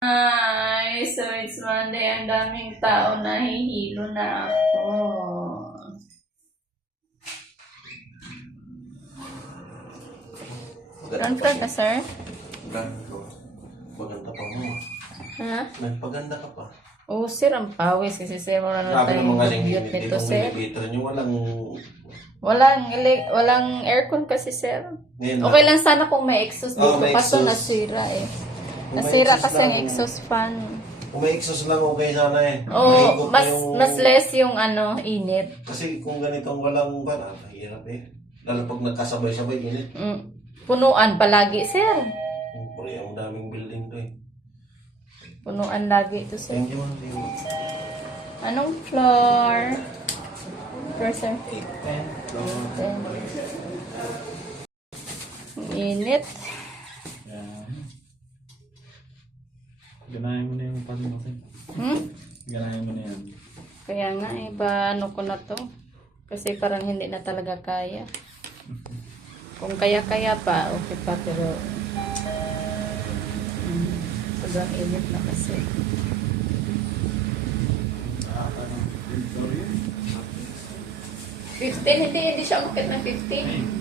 Hi! So it's Monday. Ang daming tao, nahihilo na ako. Pronto ka, sir? Maganda pa mo. Ha? Nagpaganda ka pa. Oo, sir. Ang pawis. Kasi sir, wala na Grabe tayong naman galing beauty nito, itong sir. elevator nyo. Walang aircon kasi, sir. Ngayon Okay lang sana kung may exhaust dito. may Kaso exhaust. nasira eh. Kung may Nasira exhaust kasi ang lang. exhaust fan. Kung may exhaust lang, okay sana eh. Oo, Mahigop pa mas less yung init. Kasi kung ganitong walang para, mahirap eh. Lalo pag nagkasabay-sabay, init. Punuan palagi, sir. Siyempre, ang daming building to eh. Punuan lagi ito, sir. Thank you, ma'am. Thank you. Anong floor? Floor, sir? 8, 10. 10. Ang init. Ganahin mo na yung pan mo. Ganahin mo na yan. Kaya nga, ano ko na to. Kasi parang hindi na talaga kaya. Kung kaya-kaya pa, okay pa. Pero, sobrang init na kasi. Ano? Sorry? 15, hindi siya umukit ng 15.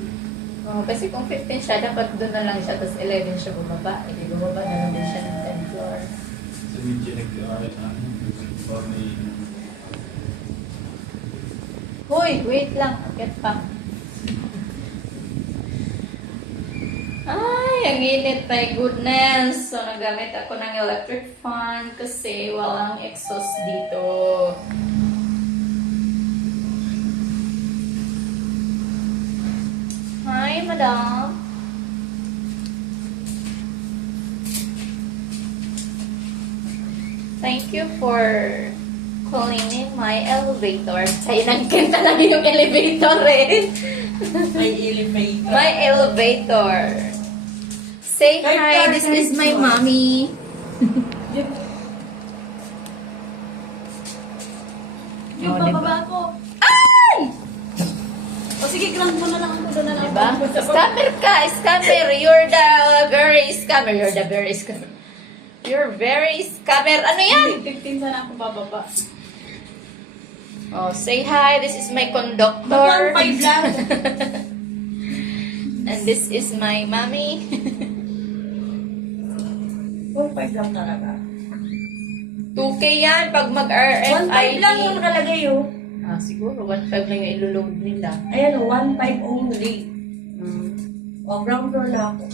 Oh, kasi kung 15 siya, dapat doon na lang siya, tapos 11 siya bumaba. Hindi bumaba na lang din siya ng 10 floor. Sa medyo nag-aaral na. Or may... Hoy, wait lang. Akit pa. Ay, ang init, my goodness. So, nagamit ako ng electric fan kasi walang exhaust dito. Hi, madam. Thank you for cleaning my elevator. Ay, nagkanta lang yung elevator eh. My elevator. Say hi, this is my mommy. Yung Oh, diba? bababa ko. Ay! O sige, ground mo na lang ako. Doon na lang Diba? ako. Scammer ka, scammer. You're the very scammer. You're the very scammer. You're very scammer. Ano yan? 15 sana ako bababa. Oh, say hi. This is my conductor. 1.5 lang. And this is my mommy. 1.5 lang talaga. 2K yan pag mag-RFID. 1.5 lang yung nakalagay oh. Ah, siguro 1.5 lang yung iloload nila. Ayan oh, 1.5 only. O, ground floor lang ako.